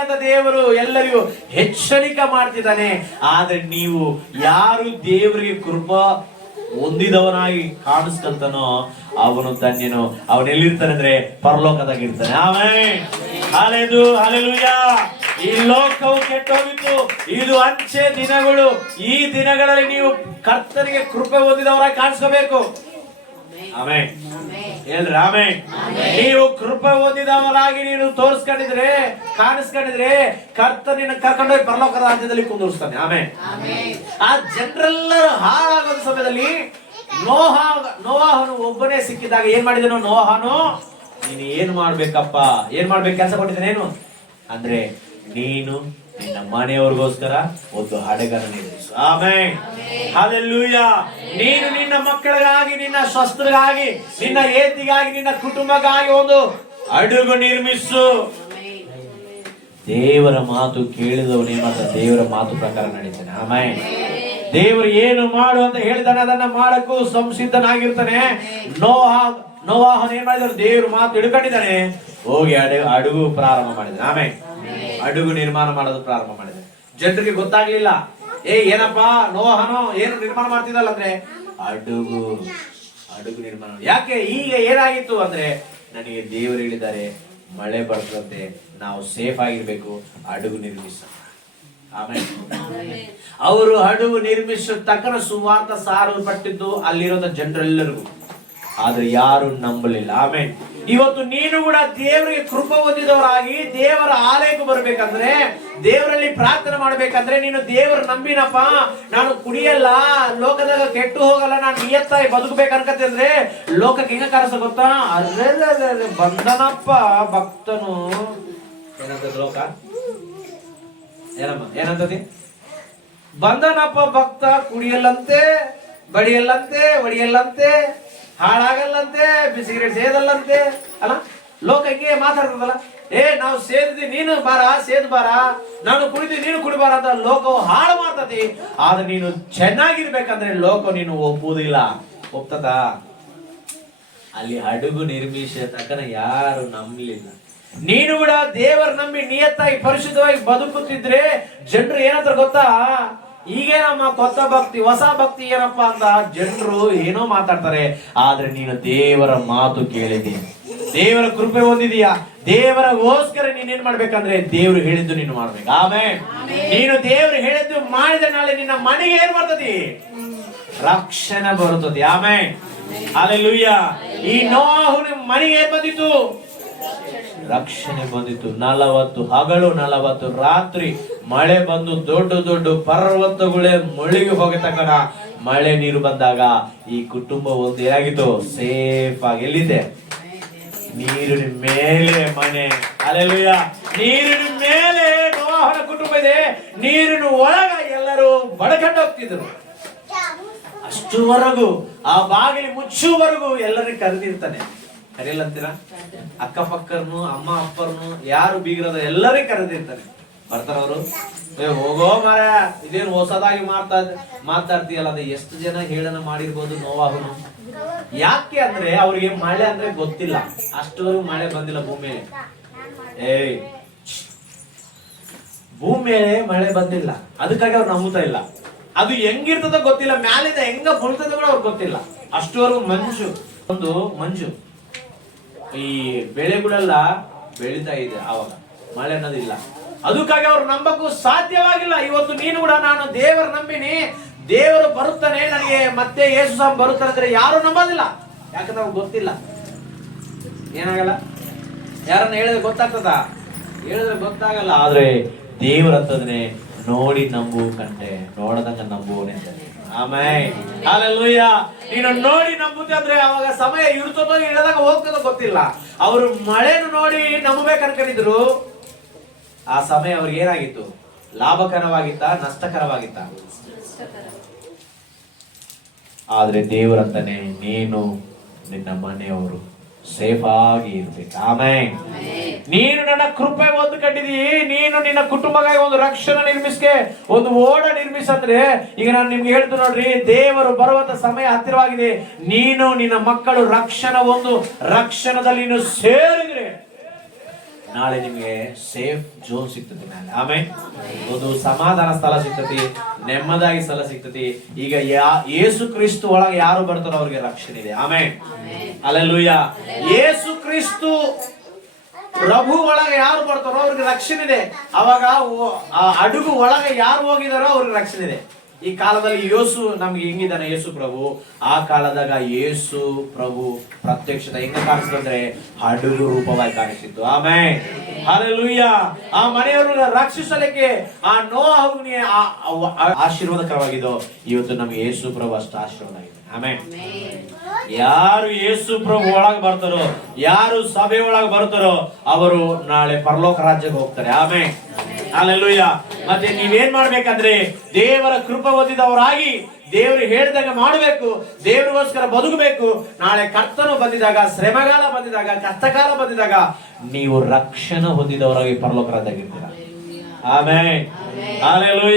ಅಂತ ದೇವರು ಎಲ್ಲರಿಗೂ ಎಚ್ಚರಿಕೆ ಮಾಡ್ತಿದ್ದಾನೆ. ಆದ್ರೆ ನೀವು ಯಾರು ದೇವರಿಗೆ ಕೃಪಾ ಹೊಂದಿದವನಾಗಿ ಕಾಣಿಸ್ಕಂತನೋ ಅವನು ಧನ್ಯನು. ಅವನು ಎಲ್ಲಿರ್ತಾನೆ ಅಂದ್ರೆ ಪರಲೋಕದಾಗ ಇರ್ತಾನೆ ಆಮೇಲೆ ಹಾಲೆದು ಈ ಲೋಕವು ಕೆಟ್ಟೋಗಿತ್ತು. ಇದು ಅಂಚೆ ದಿನಗಳು. ಈ ದಿನಗಳಲ್ಲಿ ನೀವು ಕರ್ತನಿಗೆ ಕೃಪೆ ಹೊಂದಿದವರಾಗಿ ಕಾಣಿಸ್ಕೋಬೇಕು. ಆಮೇಲೆ ಹೇಳ್ರಿ ಆಮೇಲೆ ನೀವು ಕೃಪೆ ಹೊಂದಿದವರಾಗಿ ನೀನು ತೋರಿಸ್ಕೊಂಡಿದ್ರೆ ಕಾಣಿಸ್ಕೊಂಡಿದ್ರೆ ಕರ್ತ ನಿನ್ನ ಕರ್ಕೊಂಡೋಗಿ ಪರಲೋಕ ರಾಜ್ಯದಲ್ಲಿ ಕುಂದೂರಿಸ್ತಾನೆ. ಆಮೇಲೆ ಆ ಜನರೆಲ್ಲರೂ ಹಾಳಾಗೋದ ಸಮಯದಲ್ಲಿ ನೋಹ ನೋವಾಹನು ಒಬ್ಬನೇ ಸಿಕ್ಕಿದಾಗ ಏನ್ ಮಾಡಿದನು? ನೋಹಾನು ನೀನು ಏನ್ ಮಾಡ್ಬೇಕಪ್ಪ? ಏನ್ ಮಾಡ್ಬೇಕು? ಕೆಲಸ ಕೊಟ್ಟಿದ್ದೇನೇನು? ಅಂದ್ರೆ ನೀನು ಮನೆಯವ್ರಿಗೋಸ್ಕರ ಒಂದು ಹಾಲೆಲ್ಲೂಯ ನೀನು ನಿನ್ನ ಮಕ್ಕಳಿಗಾಗಿ ನಿನ್ನ ಶಸ್ತ್ರಗಾಗಿ ನಿನ್ನ ಏತಿಗಾಗಿ ನಿನ್ನ ಕುಟುಂಬಕ್ಕಾಗಿ ಒಂದು ಹಡಗು ನಿರ್ಮಿಸು. ದೇವರ ಮಾತು ಕೇಳಿದವನೇ ಮಾತ್ರ ದೇವರ ಮಾತು ಪ್ರಕಾರ ನಡೀತಾನೆ. ಆಮೇಲೆ ದೇವರು ಏನು ಮಾಡು ಅಂತ ಹೇಳಿದಾನೆ ಅದನ್ನ ಮಾಡಕ್ಕೂ ಸಂಸಿದ್ಧನಾಗಿರ್ತಾನೆ. ನೋಹ ನೋವಾಹನ ಏನ್ ಮಾಡಿದ್ರು ದೇವ್ರ ಮಾತು ಹಿಡ್ಕೊಂಡಿದ್ದಾನೆ. ಹೋಗಿ ಅಡು ಅಡುಗು ಪ್ರಾರಂಭ ಮಾಡಿದ್ದಾನೆ ಆಮೇಲೆ ಅಡುಗು ನಿರ್ಮಾಣ ಮಾಡೋದು ಪ್ರಾರಂಭ ಮಾಡಿದೆ. ಜನರಿಗೆ ಗೊತ್ತಾಗ್ಲಿಲ್ಲ. ಏ ಏನಪ್ಪಾ ನೋಹನೋ ಏನು ನಿರ್ಮಾಣ ಮಾಡ್ತಿದ್ದಲ್ಲ ಅಂದ್ರೆ ಅಡುಗು ಅಡುಗು ನಿರ್ಮಾಣ. ಯಾಕೆ? ಈಗ ಏನಾಗಿತ್ತು ಅಂದ್ರೆ ನನಗೆ ದೇವರು ಹೇಳಿದ್ದಾರೆ ಮಳೆ ಬರ್ತದಂತೆ ನಾವು ಸೇಫ್ ಆಗಿರ್ಬೇಕು ಅಡುಗು ನಿರ್ಮಿಸ. ಆಮೇಲೆ? ಅವರು ಹಡಗು ನಿರ್ಮಿಸ ತಕ್ಕನ ಸುವಾರ್ಥ ಸಾರಲ್ಪಟ್ಟಿದ್ದು ಅಲ್ಲಿರೋದ ಜನರೆಲ್ಲರಿಗೂ. ಆದ್ರೆ ಯಾರು ನಂಬಲಿಲ್ಲ. ಆಮೇಲೆ ಇವತ್ತು ನೀನು ಕೂಡ ದೇವರಿಗೆ ಕೃಪ ಹೊಂದಿದವರಾಗಿ ದೇವರ ಆಲಯಕ್ಕೆ ಬರಬೇಕಂದ್ರೆ, ದೇವರಲ್ಲಿ ಪ್ರಾರ್ಥನೆ ಮಾಡ್ಬೇಕಂದ್ರೆ ನೀನು ದೇವರ ನಂಬಿನಪ್ಪ. ನಾನು ಕುಡಿಯಲ್ಲ ಲೋಕದಾಗ ಕೆಟ್ಟು ಹೋಗಲ್ಲ, ನಾನು ನಿಯತ್ತಾಗಿ ಬದುಕಬೇಕು ಅನ್ಕತ್ತಿದ್ರೆ ಲೋಕಕ್ಕೆ ಹೆಂಗ ಕರೆಸ ಗೊತ್ತಾ? ಅರ್ರೆ ಬಂದನಪ್ಪ ಭಕ್ತನು. ಏನಂತದ ಲೋಕ? ಏನಮ್ಮ? ಏನಂತದಿ? ಬಂದನಪ್ಪ ಭಕ್ತ ಕುಡಿಯಲ್ಲಂತೆ ಬಡಿಯಲ್ಲಂತೆ, ಒಡಿಯಲ್ಲಂತೆ ಹಾಳಾಗಲ್ಲಂತೆ ಸಿಗರೇಟ್ ಸೇದಲ್ಲಂತೆ, ಅಲ್ಲ? ಲೋಕಕ್ಕೆ ಮಾತಾಡ್ತದಲ್ಲ? ಏ, ನಾವು ಸೇದಿದ್ವಿ, ನೀನು ಬಾರ, ಸೇದ್ ಬಾರ. ನಾನು ಕುಡಿದ್ವಿ, ನೀನು ಕುಡಿಬಾರ ಅಂತ ಲೋಕವು ಹಾಳು ಮಾಡ್ತತಿ ಆದ್ರೆ ನೀನು ಚೆನ್ನಾಗಿರ್ಬೇಕಂದ್ರೆ ಲೋಕ ನೀನು ಒಪ್ಪುವುದಿಲ್ಲ. ಒಪ್ತದ? ಅಲ್ಲಿ ಹಡಗು ನಿರ್ಮಿಸ ತಕ್ಕನ ಯಾರು ನಂಬಲಿಲ್ಲ. ನೀನು ಕೂಡ ದೇವರ ನಂಬಿ ನಿಯತ್ತಾಗಿ ಪರಿಶುದ್ಧವಾಗಿ ಬದುಕುತ್ತಿದ್ರೆ ಜನರು ಏನಂತ ಗೊತ್ತಾ? ಈಗೇನಮ್ಮ ಕೊತ್ತ ಭಕ್ತಿ ಹೊಸ ಭಕ್ತಿ ಏನಪ್ಪಾ ಅಂತ ಜನರು ಏನೋ ಮಾತಾಡ್ತಾರೆ ಆದ್ರೆ ನೀನು ದೇವರ ಮಾತು ಕೇಳಿದೀನಿ ದೇವರ ಕೃಪೆ ಹೊಂದಿದೀಯಾ. ದೇವರಗೋಸ್ಕರ ಏನ್ ಮಾಡ್ಬೇಕಂದ್ರೆ ದೇವ್ರು ಹೇಳಿದ್ದು ನೀನು ಮಾಡ್ಬೇಕು. ಆಮೇಲೆ ನೀನು ದೇವ್ರು ಹೇಳಿದ್ದು ಮಾಡಿದ ನಾಳೆ ನಿನ್ನ ಮನೆಗೆ ಏನ್ ಬರ್ತದಿ? ರಕ್ಷಣೆ ಬರುತ್ತದೆ. ಆಮೇಲೆ ಅಲ್ಲೆಲ್ಲೂಯ್ಯ ಈ ನೋಹುನ ಮನೆಗೆ ಏನ್ ಬಂದಿತ್ತು? ರಕ್ಷಣೆ ಬಂದಿತ್ತು. ನಲವತ್ತು ಹಗಲು, ನಲವತ್ತು ರಾತ್ರಿ ಮಳೆ ಬಂದು ದೊಡ್ಡ ದೊಡ್ಡ ಪರ್ವತಗಳೇ ಮುಳುಗಿ ಹೋಗತಕ್ಕಣ ಮಳೆ ನೀರು ಬಂದಾಗ ಈ ಕುಟುಂಬ ಒಂದು ಏನಾಗಿತ್ತು ಸೇಫ್ ಆಗಿ ಎಲ್ಲಿದೆ ನೀರಿನ ಮೇಲೆ ಮನೆ. ಅಲ್ಲೆಲ್ಲ ನೀರಿನ ಮೇಲೆ ನೋಹನ ಕುಟುಂಬ ಇದೆ. ನೀರಿನ ಒಳಗ ಎಲ್ಲರೂ ಬಡಕಂಡು ಹೋಗ್ತಿದ್ರು. ಅಷ್ಟುವರೆಗೂ, ಆ ಬಾಗಿಲು ಮುಚ್ಚುವರೆಗೂ ಎಲ್ಲರಿಗೂ ಕರೆದಿರ್ತಾನೆ. ಕರೆಯಲ್ಲ ಅಂತೀರಾ ಅಕ್ಕಪಕ್ಕರ್ನು, ಅಮ್ಮ ಅಪ್ಪರ್ನು, ಯಾರು ಬೀಗರದ ಎಲ್ಲರಿಗೂ ಕರೆದಿರ್ತಾರೆ ಬರ್ತಾರವ್ರು ಏ, ಹೋಗೋ ಮರ ಇದೇನು ಹೊಸದಾಗಿ ಮಾತಾ ಮಾತಾಡ್ತೀಯಲ್ಲ ಅದ ಎಷ್ಟು ಜನ ಹೇಳನ ಮಾಡಿರ್ಬೋದು ನೋವಾಗುನು. ಯಾಕೆ ಅಂದ್ರೆ ಅವ್ರಿಗೆ ಮಳೆ ಅಂದ್ರೆ ಗೊತ್ತಿಲ್ಲ. ಅಷ್ಟವರೆಗೂ ಮಳೆ ಬಂದಿಲ್ಲ ಭೂಮಿ ಮೇಲೆ ಏಯ್ ಭೂಮಿ ಮೇಲೆ ಮಳೆ ಬಂದಿಲ್ಲ. ಅದಕ್ಕಾಗಿ ಅವ್ರು ನಂಬುತ್ತಾ ಇಲ್ಲ. ಅದು ಹೆಂಗಿರ್ತದ ಗೊತ್ತಿಲ್ಲ. ಮ್ಯಾಲಿಂದ ಹೆಂಗ ಬೀಳ್ತದ ಕೂಡ ಅವ್ರಿಗೆ ಗೊತ್ತಿಲ್ಲ. ಅಷ್ಟವರೆಗೂ ಮಂಜು ಒಂದು ಮಂಜು ಈ ಬೆಳೆಗಳೆಲ್ಲ ಬೆಳೀತಾ ಇದೆ ಆವಾಗ. ಮಳೆ ಅನ್ನೋದಿಲ್ಲ ಅದಕ್ಕಾಗಿ ಅವ್ರು ನಂಬಕ್ಕೂ ಸಾಧ್ಯವಾಗಿಲ್ಲ. ಇವತ್ತು ನೀನು ಕೂಡ ನಾನು ದೇವರ ನಂಬಿನಿ. ದೇವರು ಬರುತ್ತಾನೆ, ನನಗೆ ಮತ್ತೆ ಯೇಸು ಸಹ ಬರುತ್ತಾನೆ ಅಂದ್ರೆ ಯಾರು ನಂಬೋದಿಲ್ಲ. ಯಾಕಂದ್ರೆ ಅವ್ರಿಗೆ ಗೊತ್ತಿಲ್ಲ? ಏನಾಗಲ್ಲ? ಯಾರನ್ನ ಹೇಳಿದ್ರೆ ಗೊತ್ತಾಗ್ತದ? ಹೇಳಿದ್ರೆ ಗೊತ್ತಾಗಲ್ಲ. ಆದ್ರೆ ದೇವರ ಅಂತಂದ್ರೆ ನೋಡಿ ನಂಬು ಕಂಡೆ. ನೋಡದಂಗ ನಂಬುವನೆ ನೀನು ನೋಡಿ ನಂಬುತ್ತೆ ಅಂದ್ರೆ ಅವಾಗ ಸಮಯ ಇರ್ತದೋ ಇಳದಾಗ ಹೋಗ್ತದೋ ಗೊತ್ತಿಲ್ಲ. ಅವರು ಮಳೆನ ನೋಡಿ ನಂಬಬೇಕು ಅನ್ಕೊಂಡಿದ್ರು. ಆ ಸಮಯ ಅವ್ರಿಗೆ ಏನಾಗಿತ್ತು? ಲಾಭಕರವಾಗಿತ್ತ ನಷ್ಟಕರವಾಗಿತ್ತ? ಆದ್ರೆ ದೇವರಂತಾನೆ ನೀನು ನಿನ್ನ ಮನೆಯವರು. ಸೇಫ್ ಆಗಿ ಇರ್ಬೇಕು ಆಮೇಲೆ ನೀನು ನನ್ನ ಕೃಪೆ ಒಂದು ಕಂಡಿದೀ. ನೀನು ನಿನ್ನ ಕುಟುಂಬಕ್ಕಾಗಿ ಒಂದು ರಕ್ಷಣೆ ನಿರ್ಮಿಸ್ಕೆ ಒಂದು ಓಡ ನಿರ್ಮಿಸಂದ್ರೆ ಈಗ ನಾನು ನಿಮ್ಗೆ ಹೇಳ್ತು ನೋಡ್ರಿ ದೇವರು ಬರುವಂತ ಸಮಯ ಹತ್ತಿರವಾಗಿದೆ. ನೀನು ನಿನ್ನ ಮಕ್ಕಳು ರಕ್ಷಣ ಒಂದು ರಕ್ಷಣದಲ್ಲಿ ನೀನು ಸೇರಿದ್ರೆ. ನಾಳೆ ನಿಮಗೆ ಸೇಫ್ ಜೋನ್ ಸಿಗ್ತದೆ ನಾಳೆ. ಆಮೇಲೆ ಒಂದು ಸಮಾಧಾನ ಸ್ಥಳ ಸಿಗ್ತತಿ ನೆಮ್ಮದಾಗಿ ಸ್ಥಳ ಸಿಗ್ತತಿ ಈಗ ಯಾ ಯೇಸು ಕ್ರಿಸ್ತು ಒಳಗೆ ಯಾರು ಬರ್ತಾರೋ ಅವ್ರಿಗೆ ರಕ್ಷಣೆ ಇದೆ. ಆಮೇಲೆ ಅಲ್ಲೆಲ್ಲೂಯ್ಯ ಯೇಸು ಕ್ರಿಸ್ತು ಪ್ರಭು ಒಳಗೆ ಯಾರು ಬರ್ತಾರೋ ಅವ್ರಿಗೆ ರಕ್ಷಣೆ ಇದೆ. ಅವಾಗ ಆ ಅಡುಗು ಒಳಗೆ ಯಾರು ಹೋಗಿದಾರೋ ಅವ್ರಿಗೆ ರಕ್ಷಣೆ ಇದೆ. ಈ ಕಾಲದಲ್ಲಿ ಯೇಸು ನಮ್ಗೆ ಹೆಂಗಿದ್ದಾನೆ? ಯೇಸು ಪ್ರಭು. ಆ ಕಾಲದಾಗ ಯೇಸು ಪ್ರಭು ಪ್ರತ್ಯಕ್ಷತೆ ಹೆಂಗ ಕಾಣಿಸ್ತಂದ್ರೆ ಹಡಗು ರೂಪವಾಗಿ ಕಾಣಿಸಿತ್ತು ಆಮೇ ಹಾಲೆಲೂಯ್ಯ ಆ ಮನೆಯವರು ರಕ್ಷಿಸಲಿಕ್ಕೆ ಆ ನೋಹವ್ನಿ ಆಶೀರ್ವಾದಕರವಾಗಿದ್ದು ಇವತ್ತು ನಮ್ಗೆ ಯೇಸು ಪ್ರಭು ಅಷ್ಟು ಆಶೀರ್ವಾದ ಆಗಿದೆ. ಆಮೇ ಯಾರು ಯೇಸು ಪ್ರಭು ಒಳಗೆ ಬರ್ತಾರೋ ಯಾರು ಸಭೆ ಒಳಗೆ ಬರ್ತಾರೋ ಅವರು ನಾಳೆ ಪರಲೋಕ ರಾಜ್ಯಕ್ಕೆ ಹೋಗ್ತಾರೆ. ಆಮೇ ಅಲ್ಲೆಲ್ಲೂಯ್ಯ ಮತ್ತೆ ನೀವೇನ್ ಮಾಡ್ಬೇಕಂದ್ರೆ ದೇವರ ಕೃಪ ಓದಿದವರಾಗಿ ದೇವರು ಹೇಳಿದಾಗ ಮಾಡಬೇಕು ದೇವರಿಗೋಸ್ಕರ ಬದುಕಬೇಕು. ನಾಳೆ ಕರ್ತನು ಬಂದಿದಾಗ ಶ್ರಮಗಾಲ ಬಂದಿದಾಗ ಕಷ್ಟಕಾಲ ಬಂದಿದಾಗ ನೀವು ರಕ್ಷಣೆ ಹೊಂದಿದವರಾಗಿ ಪರಲೋಕ ರಾಜ್ಯಕ್ಕೆ ಇರ್ತೀರ ಆಮೇ ಅಲ್ಲೆಲ್ಲೂಯ್ಯ